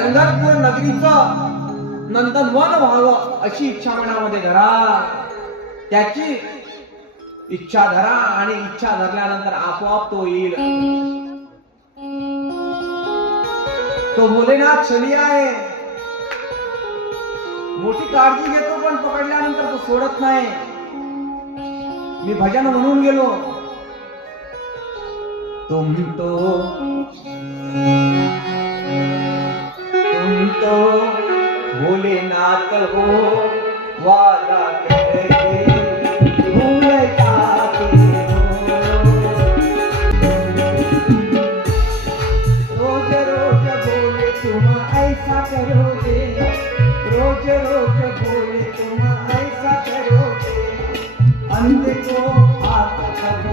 पंढरपूर नगरीचं नंदनवन व्हावं अशी इच्छा मनामध्ये धरा. त्याची इच्छा धरा आणि इच्छा धरल्यानंतर आपोआप तो येईल. तो भोलेनाथ छली आहे. मोठी काळजी घेतो पण पकडल्यानंतर तो सोडत नाही. मी भजन म्हणून गेलो. तुम तो भोलेनाथ हो वादा करके भूल जाते हो. रोज रोज बोले तुम ऐसा करोगे. रोज रोज बोले तुम ऐसा करोगे. अंत को आप कब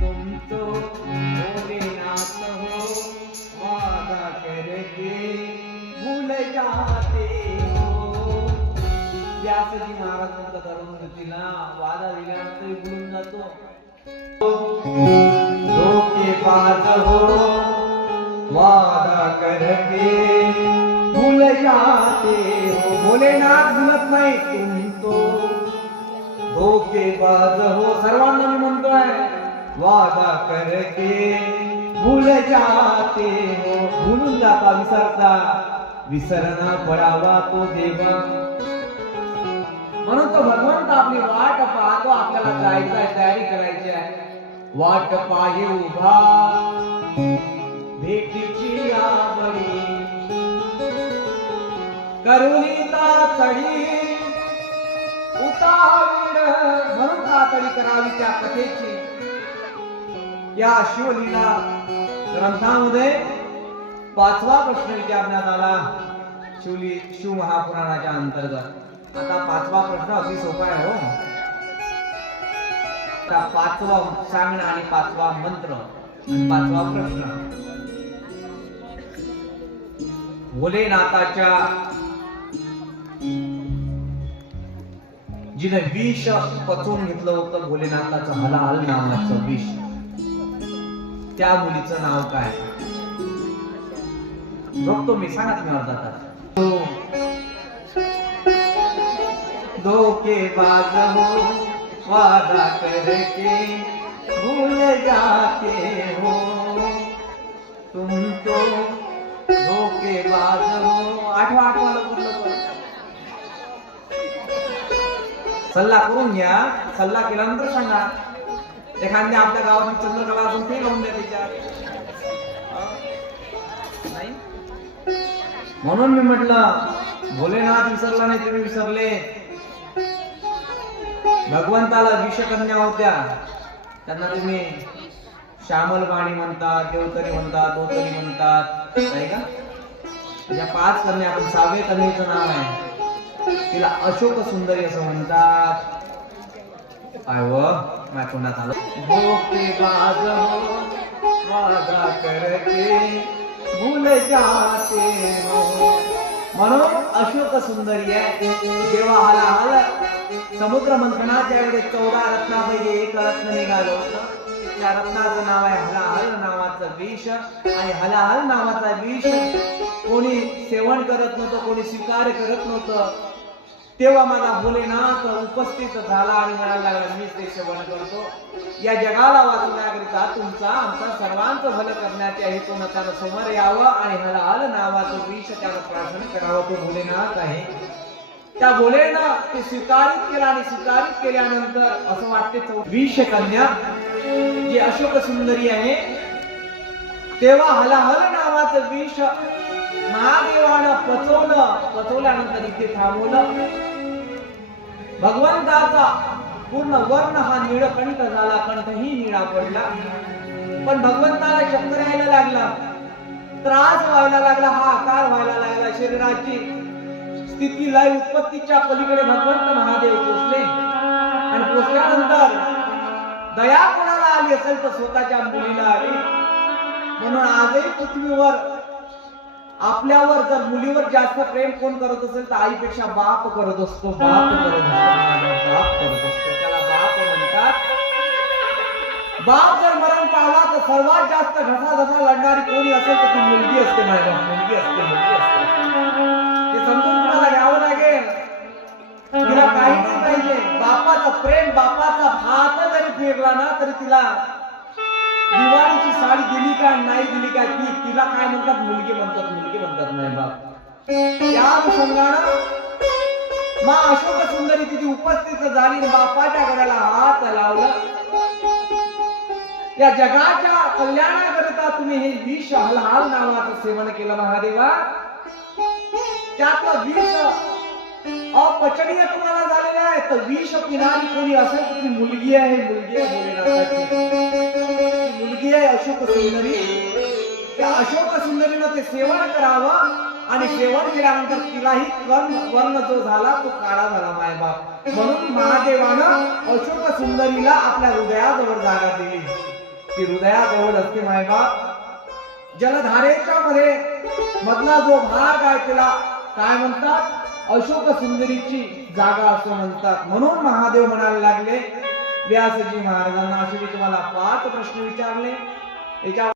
तुम तो धोखेबाज हो वादा करके भूल जाते हो. व्यासजी महाराज म्हणतात अरुंधतीला वादा दिल्यानंतर भुलून जातो. धोखेबाज हो वादा करके भूल जाते हो. भोलेनाथ भुलत नाही. तुम तो धोखेबाज हो. सर्वांना मी म्हणतोय वादा करके भूल जाते हो. भुलून जाता विसरता. विसरणा पडावा तो देवा. म्हणून तो भगवंत आपली वाट पाहतो. आपल्याला जायचंय तयारी करायची आहे. वाट पाहे उभा भेटीची आवडी करुणी तातडी उतावीड. म्हणून तातडी करावी त्या कथेची. या शिवलीला ग्रंथामध्ये 5वा प्रश्न विचारण्यात आला शिव महापुराणाच्या अंतर्गत. आता 5वा प्रश्न अगदी सोपा आहे हो. 5वा सांगणं आणि 5वा मंत्र आणि 5वा प्रश्न. भोलेनाथाच्या जिने विष पचवून घेतलं होतं भोलेनाथाचं हलाहल नावाचं विष. त्या मुलीचं नाव काय? बघतो मी. सांगा तुम्ही अर्धा तास. धोखेबाज हो वादा करके भूल जाते हो. तुम तो धोखेबाज हो. आठवा लवकर. सल्ला करून घ्या. सल्ला केल्यानंतर सांगा. एखाद्या आपल्या गावात चंद्रकला असून ते लावून द्या त्याच्यात. म्हणून मी म्हटलं भोलेनाथ विसरला नाही. तुम्ही विसरले. भगवंताला विषकन्या होत्या. त्यांना तुम्ही श्यामलवाणी म्हणतात, देवतरी म्हणतात, दोतरी म्हणतात नाही का. या 5 कन्या. आपण 6व्या कन्येचं नाव आहे. तिला अशोक सुंदरी असं म्हणतात. काय व माझ्या तोंडात आलं. धोखेबाज हो वादा करके भूल जाते हो. म्हणून अशोक सुंदरी आहे. जेव्हा हलाहल समुद्र मंथनाच्या वेळेस 14 रत्नापैकी एक रत्न निघालं होतं. त्या रत्नाचं नाव आहे हलाहल नावाचं विष. आणि हलाहल नावाचा विष कोणी सेवन करत नव्हतं, कोणी स्वीकार करत नव्हतं. तेव्हा माझा भोलेनाथ उपस्थित झाला आणि म्हणायला लागला मीच ते सेवन करतो. या जगाला वाचवण्याकरिता तुमचा आमचा सर्वांचं भलं करण्याच्या हेतून त्यानं समोर यावं आणि हलाहल नावाचं विष त्यानं प्राशन करावं. तो भोलेनाथ आहे. त्या भोलेनं ते स्वीकारित केलं आणि स्वीकारित केल्यानंतर असं वाटते 20 कन्या जी अशोक सुंदरी आहे. तेव्हा हलाहल नावाचं विष महादेवानं पचवलं. पचवल्यानंतर इथे थांबवलं. भगवंताचा पूर्ण वर्ण हा निळकंठ झाला, कंठही निळा पडला. पण भगवंताला चक्कर यायला लागला, त्रास व्हायला लागला, हा आकार व्हायला लागला. शरीराची स्थिती लय उत्पत्तीच्या पलीकडे भगवंत महादेव पोचले. आणि पोचल्यानंतर दया कोणाला आली असेल तर स्वतःच्या मुलीला आली. म्हणून आजही पृथ्वीवर आपल्यावर जर मुलीवर जास्त प्रेम कोण करत असेल तर आईपेक्षा बाप करत असतो. बाप करत असतो, त्याला बाप म्हणतात. बाप जर मरण पावला तर सर्वात जास्त ढसाढसा लढणारी कोणी असेल तर ती मुलगी असते. माझ्या मुलगी असते. ते समजून तुम्हाला घ्यावं लागेल. तिला काही नाही पाहिजे, बापाचं प्रेम, बापाचा भात जरी फिरला ना तरी तिला दिवाळीची साडी दिली का नाही दिली का तिला काय म्हणतात, मुलगी म्हणतात नाही बाप. या अनुषंगानं मा अशोक सुंदरी तिथे उपस्थित झाली, बापाच्या गळ्याला हात लावला. या जगाच्या कल्याणाकरिता तुम्ही हे विष हलहाल नावाचं सेवन केलं महादेवा. त्यातलं विष अपचनीय तुम्हाला झालेलं आहे. तर विष पिणारी कोणी असेल तर ती मुलगी आहे. मुलगी आहे अशोक सुंदरी. त्या अशोक सुंदरीनं ते सेवन करावं आणि सेवन केल्यानंतर तिलाही वर्ण जो झाला तो काळा झाला मायबाप. म्हणून महादेवानं अशोक सुंदरीला आपल्या हृदयाजवळ जागा दिली. ती हृदयाजवळ असते मायबाप. जलधारेच्या मध्ये मधला जो भाग आहे त्याला काय म्हणतात, अशोक सुंदरीची जागा असं म्हणतात. म्हणून महादेव म्हणायला लागले व्यासजी महाराजांना. असे मी तुम्हाला 5 प्रश्न विचारले.